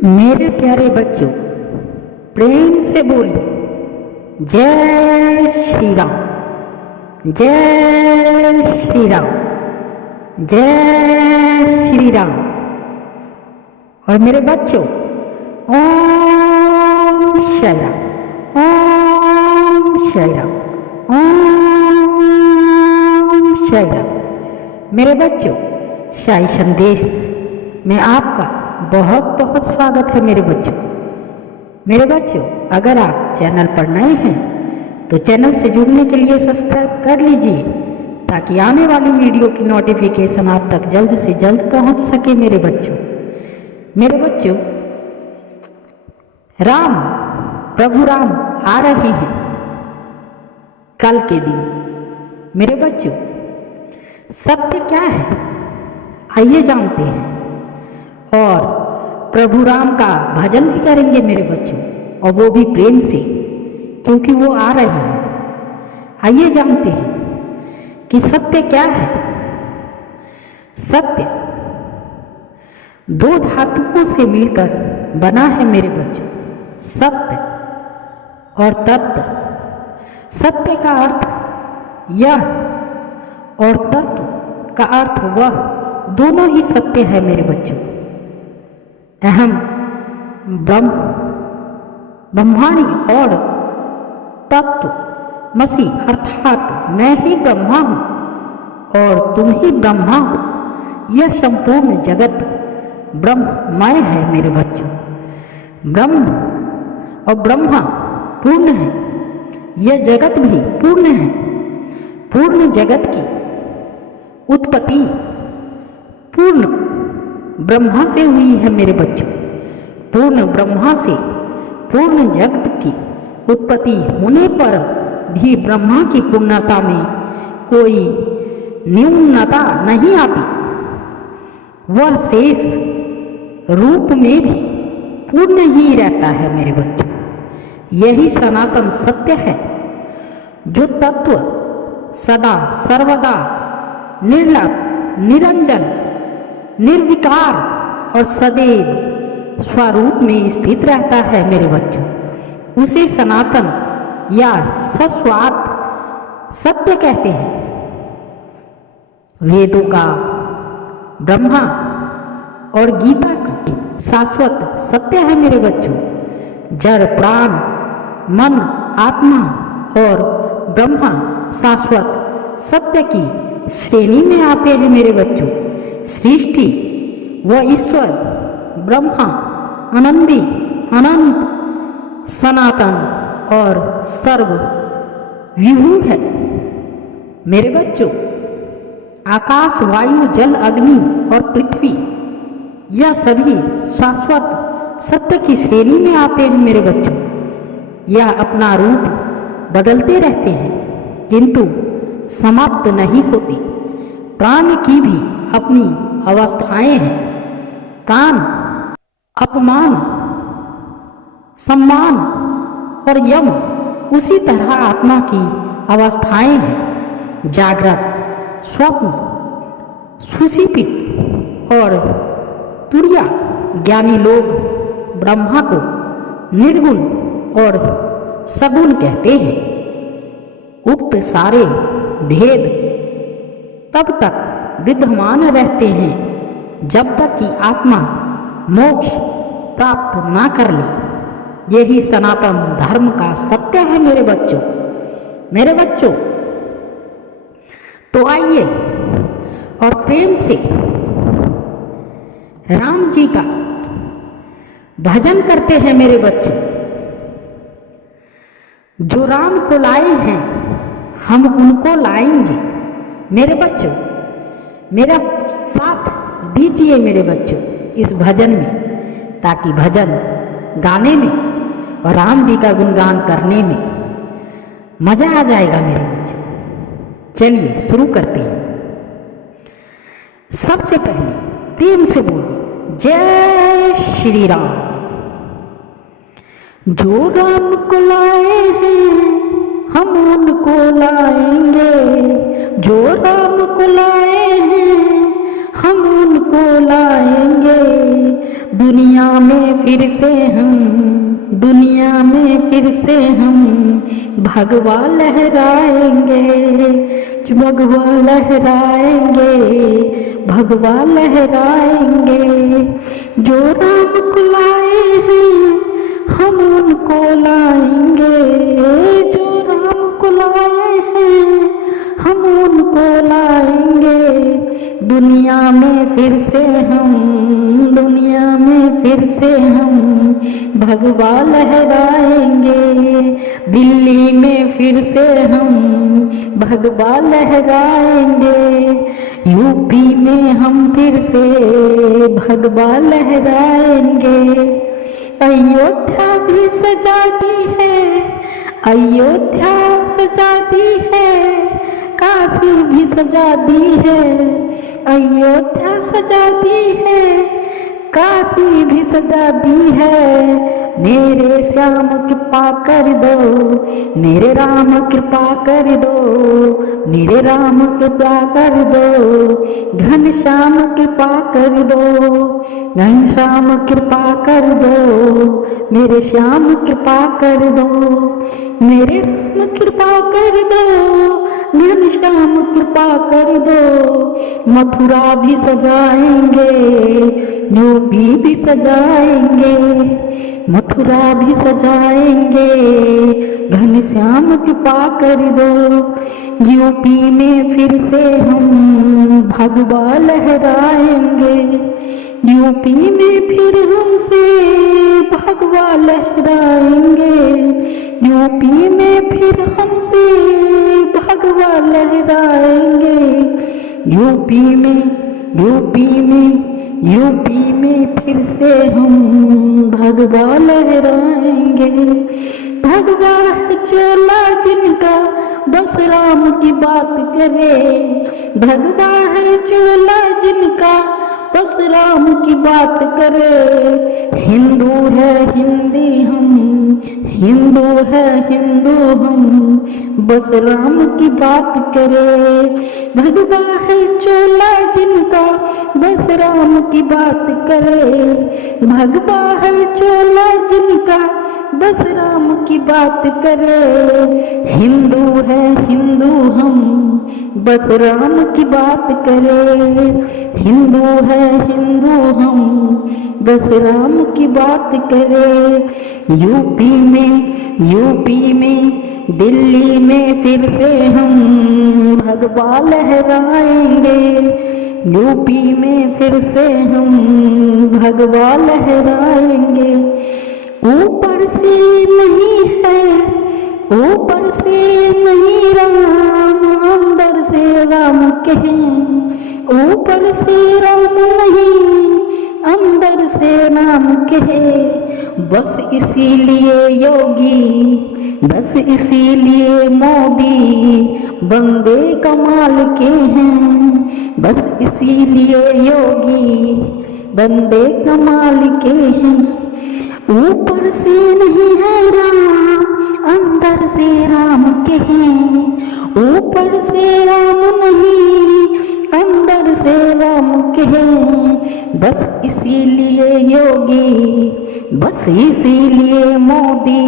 मेरे प्यारे बच्चों, प्रेम से बोलिए जय श्री राम, जय श्री राम, जय श्री राम। और मेरे बच्चों, ओम श्री राम, ओम श्री राम, ओम श्री राम। मेरे बच्चों, साई संदेश में आपका बहुत बहुत स्वागत है। मेरे बच्चों, अगर आप चैनल पर नए हैं तो चैनल से जुड़ने के लिए सब्सक्राइब कर लीजिए ताकि आने वाली वीडियो की नोटिफिकेशन आप तक जल्द से जल्द पहुंच सके। मेरे बच्चों, प्रभु राम आ रहे हैं कल के दिन। मेरे बच्चों, सत्य क्या है आइए जानते हैं और प्रभु राम का भजन भी करेंगे मेरे बच्चों, और वो भी प्रेम से, क्योंकि वो आ रहे हैं। आइए जानते हैं कि सत्य क्या है। सत्य दो धातुओं से मिलकर बना है मेरे बच्चों, सत्य और तत्व। सत्य का अर्थ यह और तत्व का अर्थ वह, दोनों ही सत्य है मेरे बच्चों। अहम ब्रह्माणी और तत्व मसी, अर्थात मैं ही ब्रह्मा हूँ और तुम ही ब्रह्मा हो। यह संपूर्ण जगत ब्रह्ममय है मेरे बच्चों। ब्रह्म और ब्रह्मा पूर्ण है, यह जगत भी पूर्ण है। पूर्ण जगत की उत्पत्ति पूर्ण ब्रह्मा से हुई है मेरे बच्चों। पूर्ण ब्रह्मा से पूर्ण जगत की उत्पत्ति होने पर भी ब्रह्मा की पूर्णता में कोई न्यूनता नहीं आती। वह शेष रूप में भी पूर्ण ही रहता है मेरे बच्चों। यही सनातन सत्य है, जो तत्व सदा सर्वदा निर्लप, निरंजन, निर्विकार और सदैव स्वरूप में स्थित रहता है मेरे बच्चों। उसे सनातन या शाश्वत सत्य कहते हैं। वेदों का, ब्रह्मा और गीता का शाश्वत सत्य है मेरे बच्चों। जड़, प्राण, मन, आत्मा और ब्रह्मा शाश्वत सत्य की श्रेणी में आते हैं मेरे बच्चों। सृष्टि व ईश्वर ब्रह्मा आनंदी, अनंत, सनातन और सर्व विभू है मेरे बच्चों। आकाश, वायु, जल, अग्नि और पृथ्वी, यह सभी शाश्वत सत्य की श्रेणी में आते हैं मेरे बच्चों। यह अपना रूप बदलते रहते हैं किंतु समाप्त नहीं होती। प्राण की भी अपनी अवस्थाएं हैं। प्राण, अपमान, सम्मान और यम, उसी तरह आत्मा की अवस्थाएं हैं। जागृत, स्वप्न, सुषुप्ति और तुर्या। ज्ञानी लोग ब्रह्मा को निर्गुण और सगुण कहते हैं। उक्त सारे भेद तब तक विद्यमान रहते हैं जब तक कि आत्मा मोक्ष प्राप्त ना कर ले। यही सनातन धर्म का सत्य है मेरे बच्चों। तो आइए और प्रेम से राम जी का भजन करते हैं मेरे बच्चों। जो राम को लाए हैं हम उनको लाएंगे। मेरे बच्चों, मेरा साथ दीजिए मेरे बच्चों इस भजन में, ताकि भजन गाने में और राम जी का गुणगान करने में मजा आ जाएगा मेरे बच्चों। चलिए शुरू करते हैं। सबसे पहले प्रेम से बोलिए जय श्री राम। जो राम को लाए हैं हम उनको लाएंगे। जो राम को लाए हैं हम उनको लाएंगे। दुनिया में फिर से हम भगवा लहराएंगे, भगवा लहराएंगे, भगवा लहराएंगे। जो राम को लाए हैं हम उनको लाएंगे, जो राम को लाए हैं हम उनको लाएंगे। दुनिया में फिर से हम भगवा लहराएंगे, दिल्ली में फिर से हम भगवा लहराएंगे, यूपी में हम फिर से भगवा लहराएंगे। अयोध्या भी सजा दी है, अयोध्या सजा दी है, काशी भी सजा दी है, अयोध्या सजा दी है, काशी भी सजा दी है। मेरे श्याम कृपा कर दो, मेरे राम कृपा कर दो, मेरे राम कृपा कर दो, घनश्याम कृपा कर दो, घनश्याम कृपा कर दो, मेरे श्याम कृपा कर दो, मेरे राम कृपा कर दो, घनश्याम कृपा कर दो। मथुरा भी सजाएंगे, यूपी भी सजाएंगे, मथुरा भी सजाएंगे, घनश्याम कृपा कर दो। यूपी में फिर से हम भगवा लहराएंगे, यूपी में फिर हमसे भगवा लहराएंगे, यूपी में फिर हमसे भगवा लहराएंगे। यूपी में फिर से हम भगवा लहराएंगे। भगवा है चोला जिनका बस राम की बात करे, भगवा है चोला जिनका बस राम की बात करे। हिंदू है हिंदी हम, हिंदू है हिंदू हम, बस राम की बात करे। भगवा है चोला जिनका बस राम की बात करे, भगवा है चोला जिनका बस राम की बात करे। हिंदू है हिंदू हम, बस राम की बात करे। हिंदू है हिंदू हम, बस राम की बात करे। यूपी में दिल्ली में फिर से हम भगवा लहराएंगे, यूपी में फिर से हम भगवा लहराएंगे। ऊपर से नहीं है, ऊपर से नहीं राम, अंदर से राम कहें। ऊपर से राम नहीं, अंदर से राम कहे। बस इसीलिए योगी, बस इसीलिए मोदी बंदे कमाल के हैं। बस इसीलिए योगी बंदे कमाल के हैं। ऊपर से नहीं है राम, अंदर से राम कहें। ऊपर से राम नहीं, अंदर से राम कहें। बस इसीलिए योगी, बस इसीलिए मोदी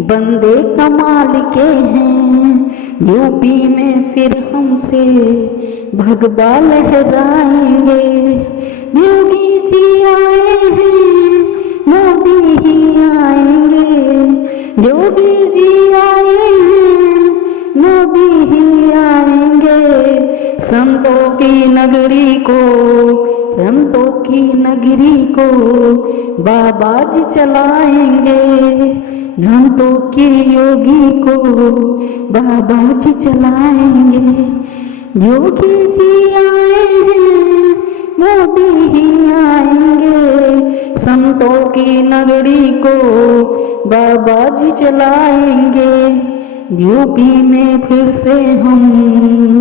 बंदे कमाल के हैं। यूपी में फिर हमसे भगवा लहराएंगे। योगी जी आए हैं, मोदी ही आएंगे। योगी जी आए हैं, मोदी ही आएंगे। संतों की नगरी को, संतों की नगरी को बाबा जी चलाएंगे। संतों की योगी को बाबा जी चलाएंगे। योगी जी आए हैं, मोदी ही आएंगे। संतों की नगरी को बाबा जी चलाएंगे। यूपी में फिर से हम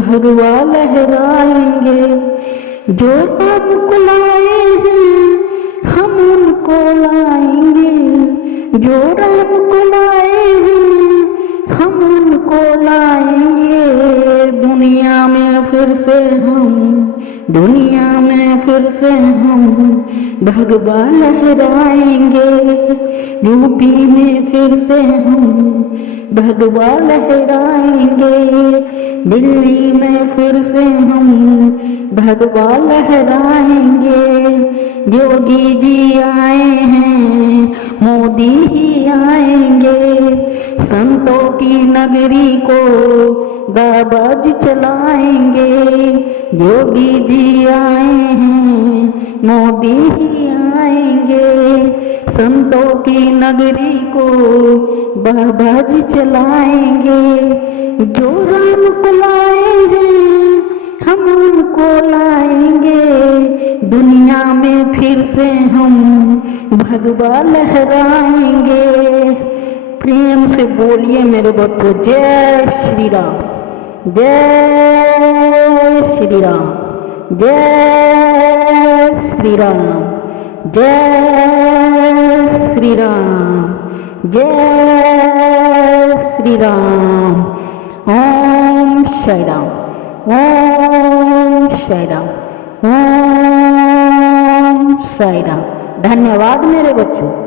भगवा लहराएंगे। जो राम को लाए हैं हम उनको लाएंगे, जो राम को लाए हैं हम उनको लाएंगे। दुनिया में फिर से हम, दुनिया में फिर से हम भगवा लहराएंगे। यूपी में फिर से हम भगवा लहराएंगे। दिल्ली में फिर से हम भगवा लहराएंगे। योगी जी आए हैं, मोदी ही आएंगे। संतों की नगरी को दाबाज चलाएंगे। योगी जी आए हैं, मोदी ही आएंगे। संतों की नगरी को दाबाज चलाएंगे। जो राम को लाए हैं हम उनको लाएंगे। दुनिया में फिर से हम भगवा लहराएंगे। प्रेम से बोलिए मेरे बच्चों, जय श्री राम, जय श्री राम, जय श्री राम, जय श्री राम, जय श्री राम। ओम साई राम, ओम साई राम, ओम साई राम। धन्यवाद मेरे बच्चों।